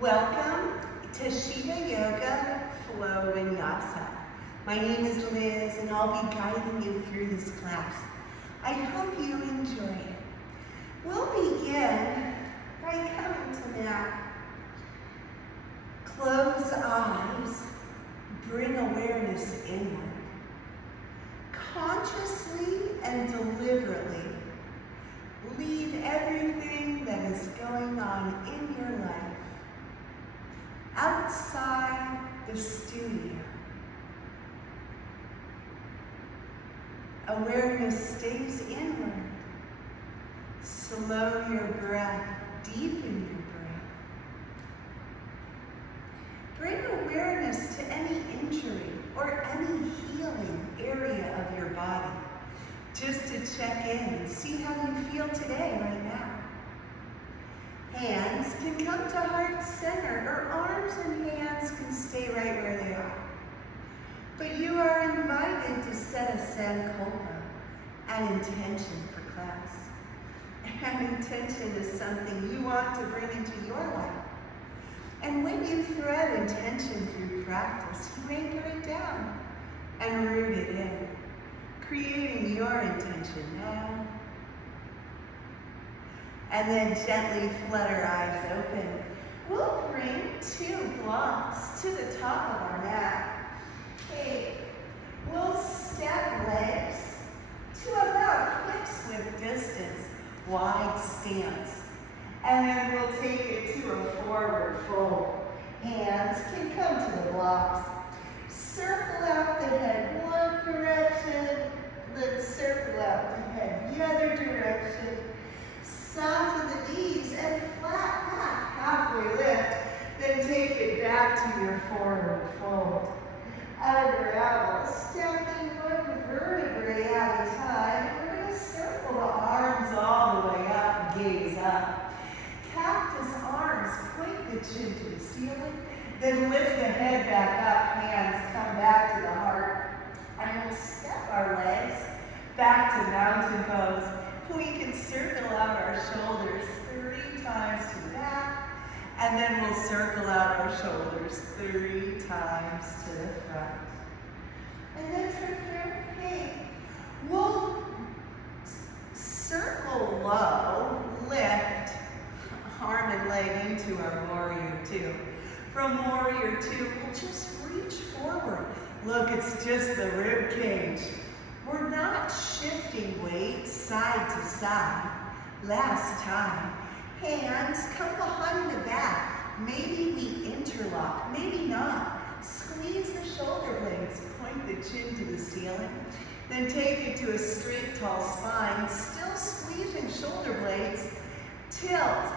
Welcome to Shiva Yoga Flow Vinyasa. My name is Liz and I'll be guiding you through this class. I hope you enjoy it. We'll begin by coming to mat. Close eyes, bring awareness inward. Consciously and deliberately leave everything that is going on in your life outside the studio. Awareness stays inward. Slow your breath, deepen your breath. Bring awareness to any injury or any healing area of your body, just to check in and see how you feel today, right now. Hands can come to heart center, or arms and hands can stay right where they are. But you are invited to set a sankalpa, an intention for class. An intention is something you want to bring into your life. And when you thread intention through practice, you anchor it down and root it in, creating your intention now. And then gently flutter eyes open. We'll bring 2 blocks to the top of our mat. Okay, we'll step legs to about hips width distance, wide stance. And then we'll take it to a forward fold. Hands can come to the blocks. Circle out the head one direction, then circle out the head the other direction. Soften the knees and flat back, halfway lift. Then take it back to your forward fold. Unravel, stepping one vertebrae at a time. We're going to circle the arms all the way up, gaze up. Cactus arms, point the chin to the ceiling. Then lift the head back up, hands come back to the heart. And we'll step our legs back to mountain pose. We can circle out our shoulders 3 times to the back, and then we'll circle out our shoulders 3 times to the front. And then from here, hey, we'll circle low, lift, arm and leg into our warrior 2. From warrior 2, we'll just reach forward. Look, it's just the rib cage. We're not shifting weight side to side. Last time, hands come behind the back. Maybe we interlock, maybe not. Squeeze the shoulder blades, point the chin to the ceiling. Then take it to a straight, tall spine, still squeezing shoulder blades. Tilt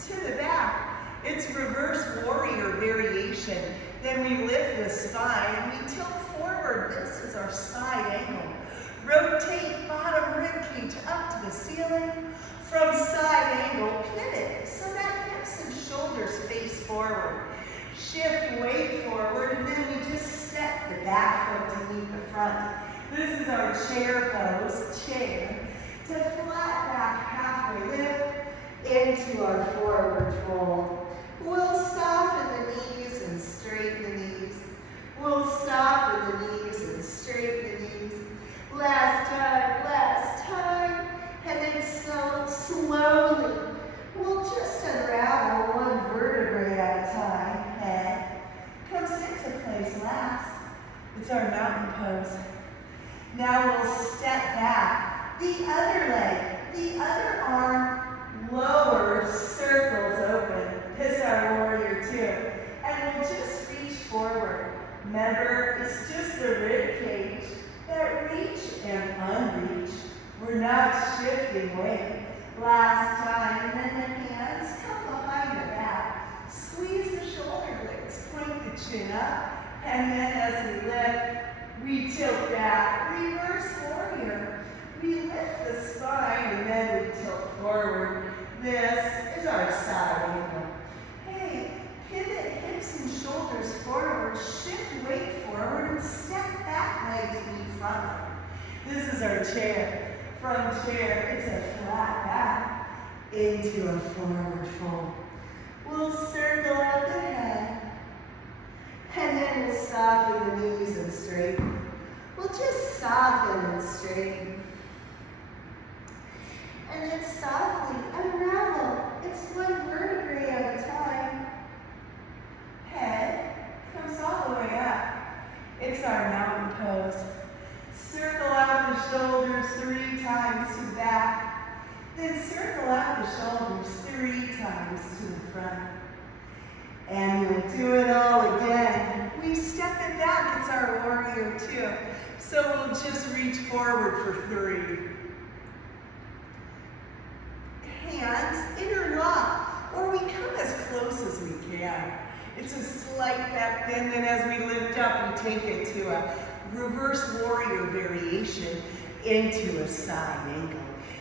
to the back. It's reverse warrior variation. Then we lift the spine and we tilt forward. This is our side angle. Rotate bottom ribcage up to the ceiling. From side angle, pivot so that hips and shoulders face forward. Shift weight forward, and then we just step the back foot to meet the front. This is our chair pose, chair. To flat back, halfway lift into our forward fold. We'll soften the knees and straighten the knees. We'll soften the knees and straighten the knees. Last time, and then so slowly, we'll just unravel one vertebrae at a time. Head comes into place last. It's our mountain pose. Now we'll step back. The other leg, the other arm, lower, circles open. This is our warrior 2. And we'll just reach forward. Remember, it's just the rib cage. That reach and unreach. We're not shifting weight. Last time, and then the hands come behind the back. Squeeze the shoulder blades, point the chin up, and then as we lift, we tilt back. Reverse warrior. We lift the spine and then we tilt forward. This is our side angle. Hey, pivot hips and shoulders forward, shift weight forward, and step back legs meet front leg. This is our chair. From chair, it's a flat back into a forward fold. We'll circle out the head. And then we'll soften the knees and straighten. We'll just soften and straighten. And then softly unravel. It's one vertebrae at a time. Head comes all the way up. It's our mountain pose. Circle out the shoulders 3 times to the back. Then circle out the shoulders 3 times to the front. And we'll do it all again. We step it back. It's our warrior 2. So we'll just reach forward for 3. Hands interlock, or we come as close as we can. It's a slight back bend, and as we lift up, we take it to a reverse warrior variation into a side angle.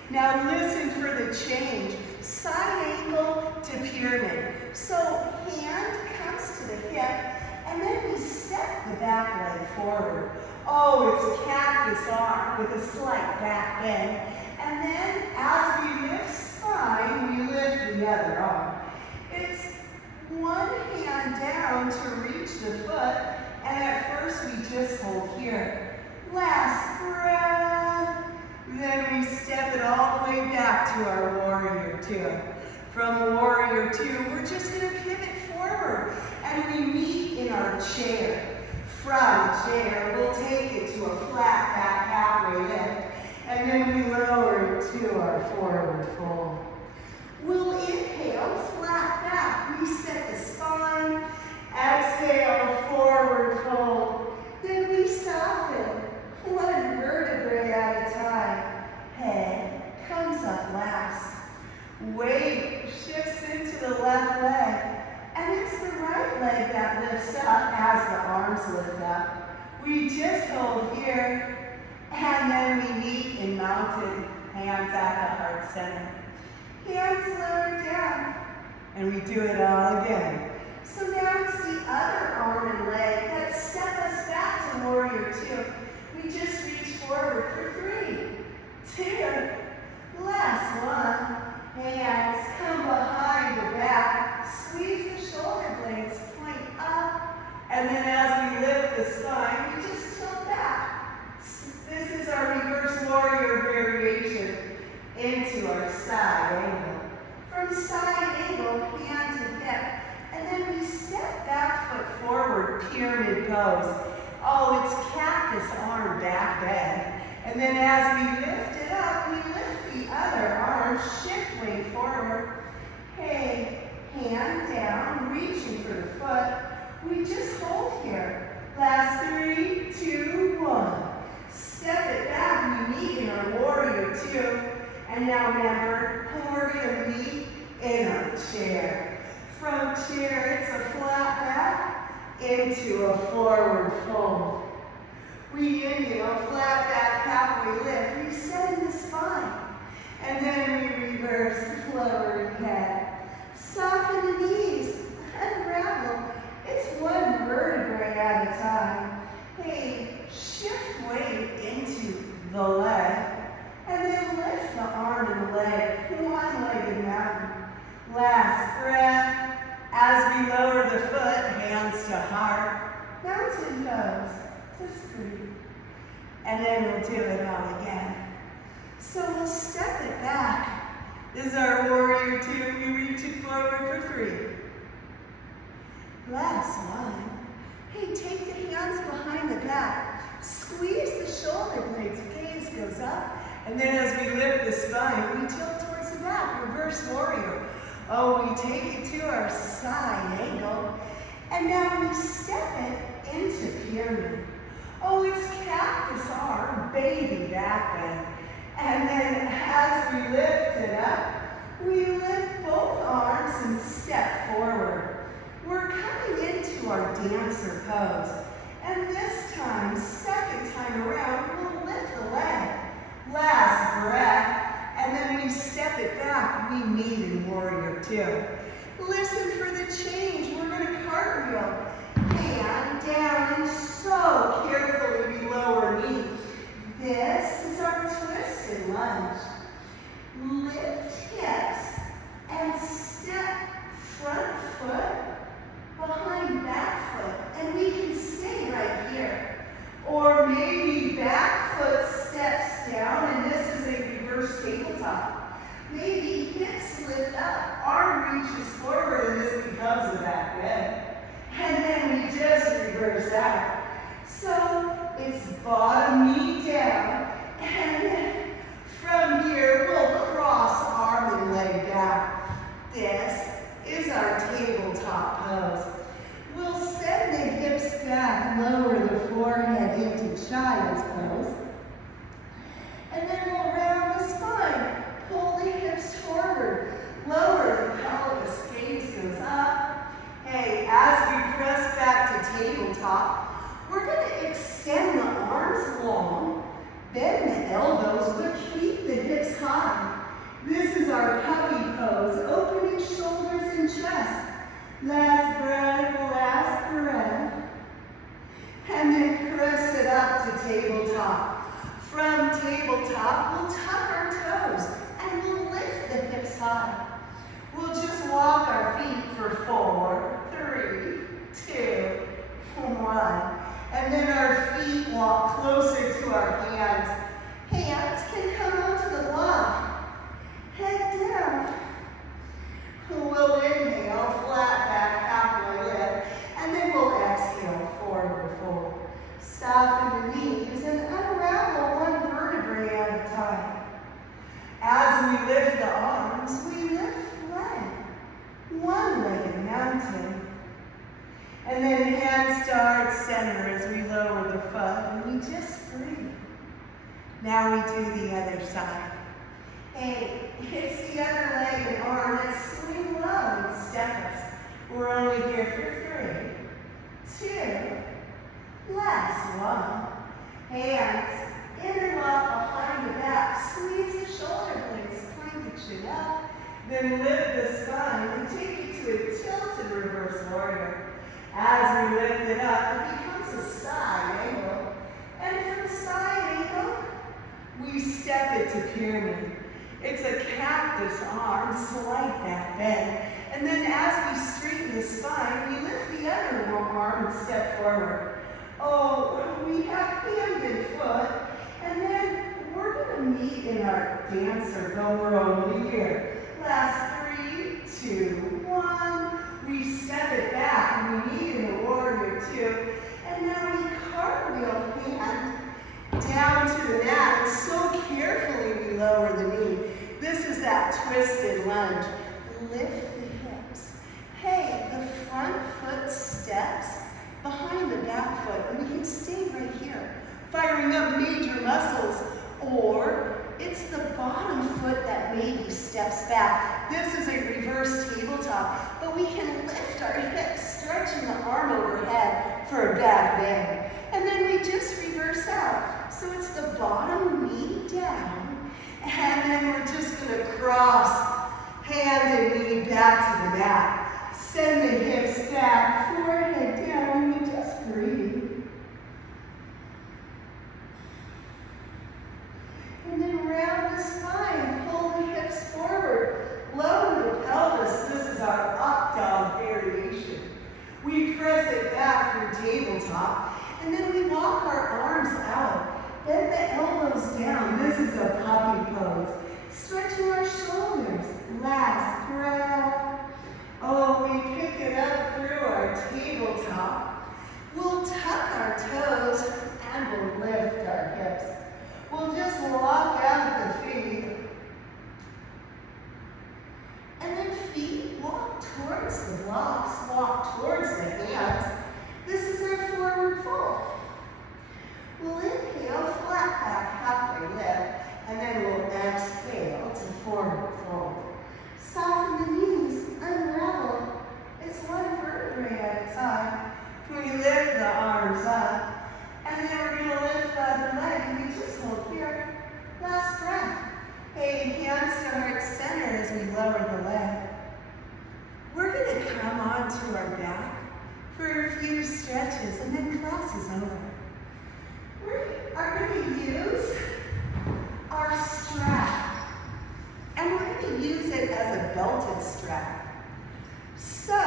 Now listen for the change. Side angle to pyramid. So hand comes to the hip, and then we step the back leg forward. Oh, it's cactus arm with a slight back bend. And then as we lift spine, we lift the other arm. It's one hand down to reach the foot, and at first we just hold here. Last breath. Then we step it all the way back to our warrior 2. From warrior 2, we're just going to pivot forward, and we meet in our chair. From chair, we'll take it to a flat back halfway lift, and then we lower it to our forward fold. We'll inhale, flat back, reset the spine. Exhale, forward fold. Then we soften, one vertebrae at a time. Head comes up last. Weight shifts into the left leg. And it's the right leg that lifts up as the arms lift up. We just hold here, and then we meet in mountain, hands at the heart center. Hands lower down, and we do it all again. So now it's the other arm and leg that step us back to warrior 2. We just reach forward for 3, 2, last one. Hands come behind the back, squeeze the shoulder blades, point up, and then as we lift the spine, we just tilt back. This is our reverse warrior variation into our side angle. From side angle, hand to hip, and then we step back foot forward, pyramid pose. Oh, it's cactus arm back bend. And then as we lift it up, we lift the other arm, shift weight forward. Hey, hand down, reaching for the foot. We just hold here. Last 3, 2, 1. Step it back, we meet in our warrior 2. And now remember, we're going to meet in our chair. From chair, it's a flat back into a forward fold. We inhale, flat back, halfway lift, resetting the spine. And then we reverse, lowering head. Soften the knees, unravel. It's one vertebrae at a time. Hey, shift weight into the leg. And then lift the arm and leg, one-legged mountain. Last breath. As we lower the foot, hands to heart. Mountain pose. Just breathe. And then we'll do it all again. So we'll step it back. This is our warrior 2. We reach it forward for 3. Last one. Hey, take the hands behind the back. Squeeze the shoulder blades. Gaze goes up. And then as we lift the spine, we tilt towards the back. Reverse warrior. Oh, we take it to our side angle. And now we step it into pyramid. Oh, it's cactus arm, baby back bend. And then as we lift it up, we lift both arms and step forward. We're coming into our dancer pose. And this time, second time around, we'll lift the leg. Last breath. And then we step it back. We meet in warrior 2. Listen for the change. We're going to cartwheel. Hand down and so carefully we lower knee. This is our twisted lunge. Lift hips and step front Last breath, last breath. And then press it up to tabletop. From tabletop, we'll tuck our toes and we'll lift the hips high. We'll just walk our feet for 4, 3, 2, 1. And then our feet walk closer to our hands. Hands can come onto the block. Head down. We'll inhale, flat back, halfway lift. And then we'll exhale, forward fold. Soften the knees and unravel one vertebrae at a time. As we lift the arms, we lift one-legged mountain. And then hands to heart center as we lower the foot and we just breathe. Now we do the other side. Hey, it's the other leg and arm. Let's swing low and step us. We're only here for 3, 2, last 1. Hands interlock behind the back. Squeeze the shoulder blades, point the chin up. Then lift the spine and take it to a tilted reverse warrior. As we lift it up, it becomes a side angle. And from side angle, we step it to pyramid. It's a cactus arm, slight back bend. And then as we straighten the spine, we lift the other arm and step forward. Oh, we have hand and foot. And then we're going to meet in our dancer, though we're only here. Last 3, 2, 1. We step it back and we meet in the warrior 2. And now we cartwheel hand down to the mat. And so carefully we lower the knee. This is that twisted lunge. Lift the hips. Hey, the front foot steps behind the back foot. And we can stay right here, firing up major muscles. Or it's the bottom foot that maybe steps back. This is a reverse tabletop, but we can lift our hips, stretching the arm overhead for a back bend. And then we just reverse out. So it's the bottom knee down, and then we're just gonna cross hand and knee back to the mat. Send the hips back, forehead down, and we just breathe. And then round the spine, pull the hips forward, lower the pelvis. This is our up dog variation. We press it back through tabletop, and then we walk our arms out. Bend the elbows down. This is a puppy pose. Stretching our shoulders. Last breath. Oh, we pick it up through our tabletop. We'll tuck our toes and we'll lift our hips. We'll just walk out the feet. And then feet walk towards the blocks, walk towards the hands. This is our forward fold. We'll inhale, flat back, halfway lift, and then we'll exhale to forward fold. Soften the knees, unravel. It's one vertebrae at a time. We lift the arms up. And then we're going to lift the other leg, and we just hold here. Last breath. Hey, hands to heart center as we lower the leg. We're going to come onto our back for a few stretches, and then class is over. We are going to use our strap, and we're going to use it as a belted strap. So,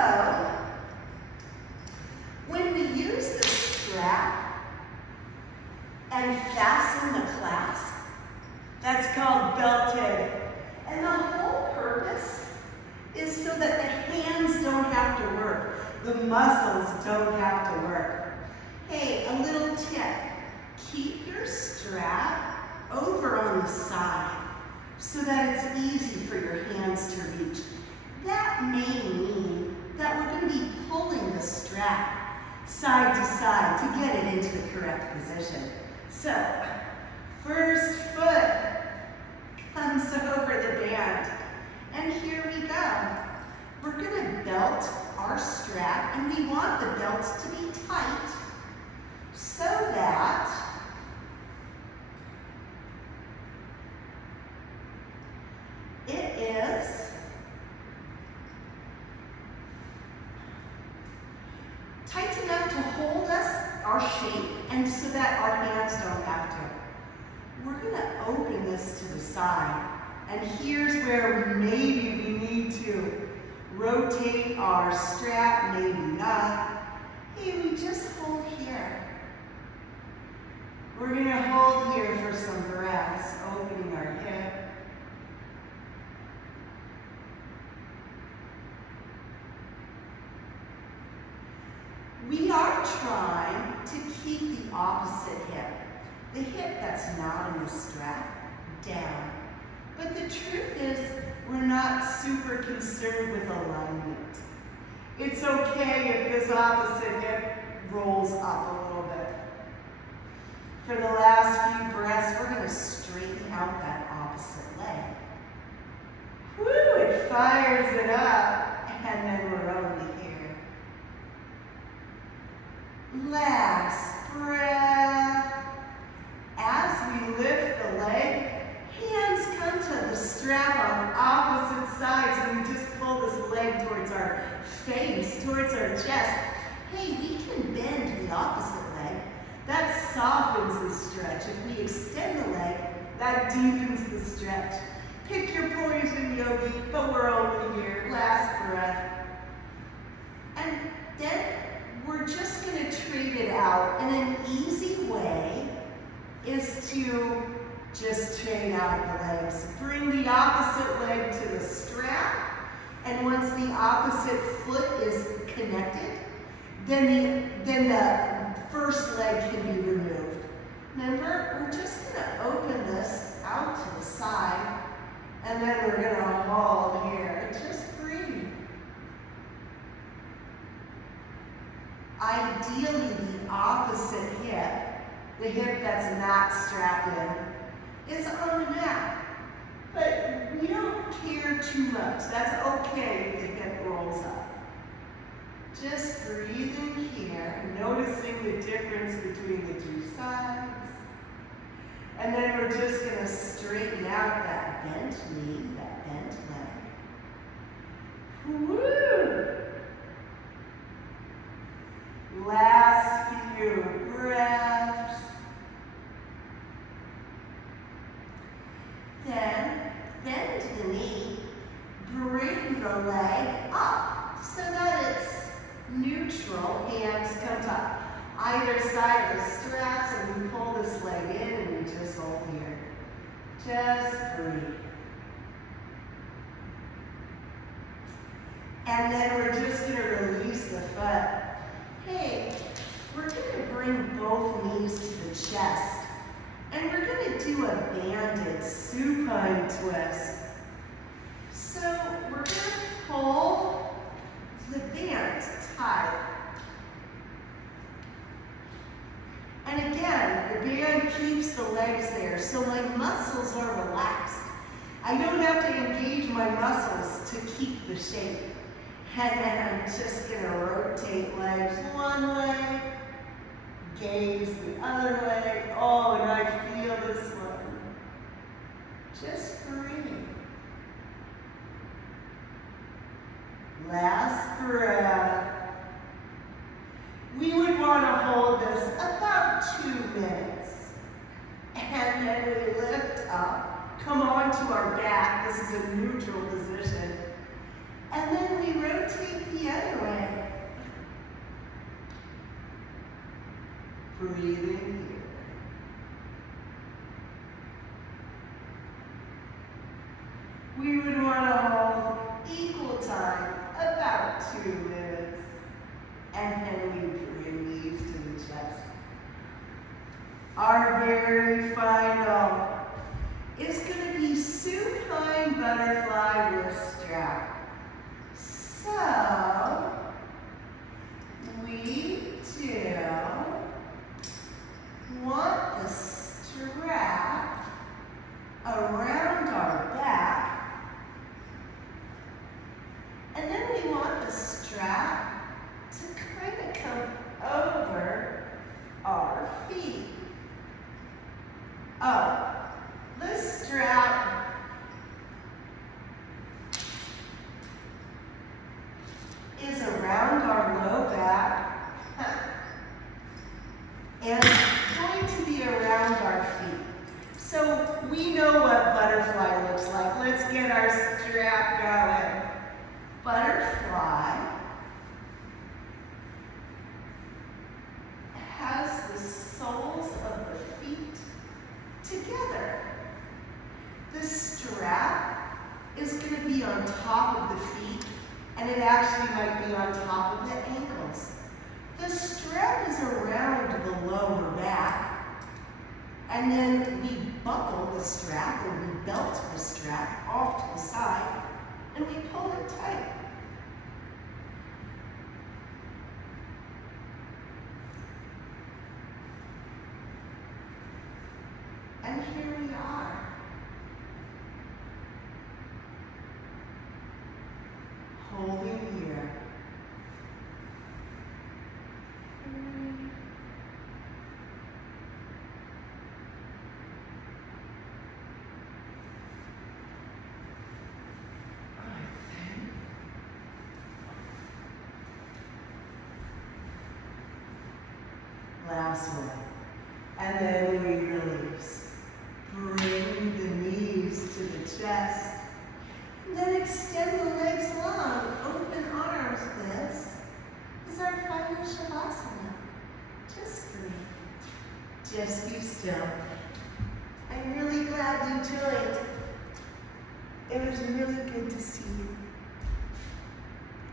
when we use the strap, and fasten the clasp. That's called belted. And the whole purpose is so that the hands don't have to work. The muscles don't have to work. Hey, a little tip. Keep your strap over on the side so that it's easy for your hands to reach. That may mean that we're going to be pulling the strap side to side to get it into the correct position. So, first foot comes over the band, and here we go. We're going to belt our strap, and we want the belt to be tight so that it is our shape and so that our hands don't have to. We're gonna open this to the side. And here's where maybe we need to rotate our strap, maybe not. Hey, we just hold here. We're gonna hold here for some breaths, opening our hip. We are trying to keep the opposite hip, the hip that's not in the strap, down. But the truth is, we're not super concerned with alignment. It's okay if this opposite hip rolls up a little bit. For the last few breaths, we're gonna straighten out that opposite leg. Woo, it fires it up, and then we're over here. Last breath. As we lift the leg, hands come to the strap on opposite sides, and we just pull this leg towards our face, towards our chest. Hey, we can bend the opposite leg. That softens the stretch. If we extend the leg, that deepens the stretch. Pick your poison, yogi, but we're only here. Last breath. And then we're just going to trade it out. And an easy way is to just trade out the legs. Bring the opposite leg to the strap, and once the opposite foot is connected, then the first leg can be removed. Remember, we're just gonna open this out to the side, and then we're gonna hold here. Just breathe. Ideally, the opposite hip, the hip that's not strapped in, is on the mat. But we don't care too much. That's okay if the hip rolls up. Just breathing here, noticing the difference between the two sides. And then we're just gonna straighten out that bent knee, that bent leg. Woo! Last few breaths. Then bend the knee, bring the leg up so that it's neutral. Hands come to either side of the straps, and we pull this leg in and we just hold here. Just breathe. And then we're just going to release the foot. Hey, we're going to bring both knees to the chest. And we're going to do a banded supine twist. So we're going to pull the band tight. And again, the band keeps the legs there, so my muscles are relaxed. I don't have to engage my muscles to keep the shape. And then I'm just going to rotate legs one way, gaze the other way. Oh, and I feel this one. Just breathe. Last breath. We would want to hold this about 2 minutes. And then we lift up, come onto our back. This is a neutral position. And then we rotate the other way. Breathing here. We would want to hold equal time, about 2 minutes. And then we bring these to the chest. Our very final is going to be supine butterfly with strap. So, we do want the strap around our back, and then we want the strap to kind of come over our feet. Oh, the strap is going to be on top of the feet, and it actually might be on top of the ankles. The strap is around the lower back, and then we buckle the strap, or we belt the strap off to the side, and we pull it tight. And here we are. Holding here. Last one. And then we release. Bring the knees to the chest. And then extend the legs long. Open arms. This is our final Shavasana. Just breathe. Just be still. I'm really glad you joined. It was really good to see you.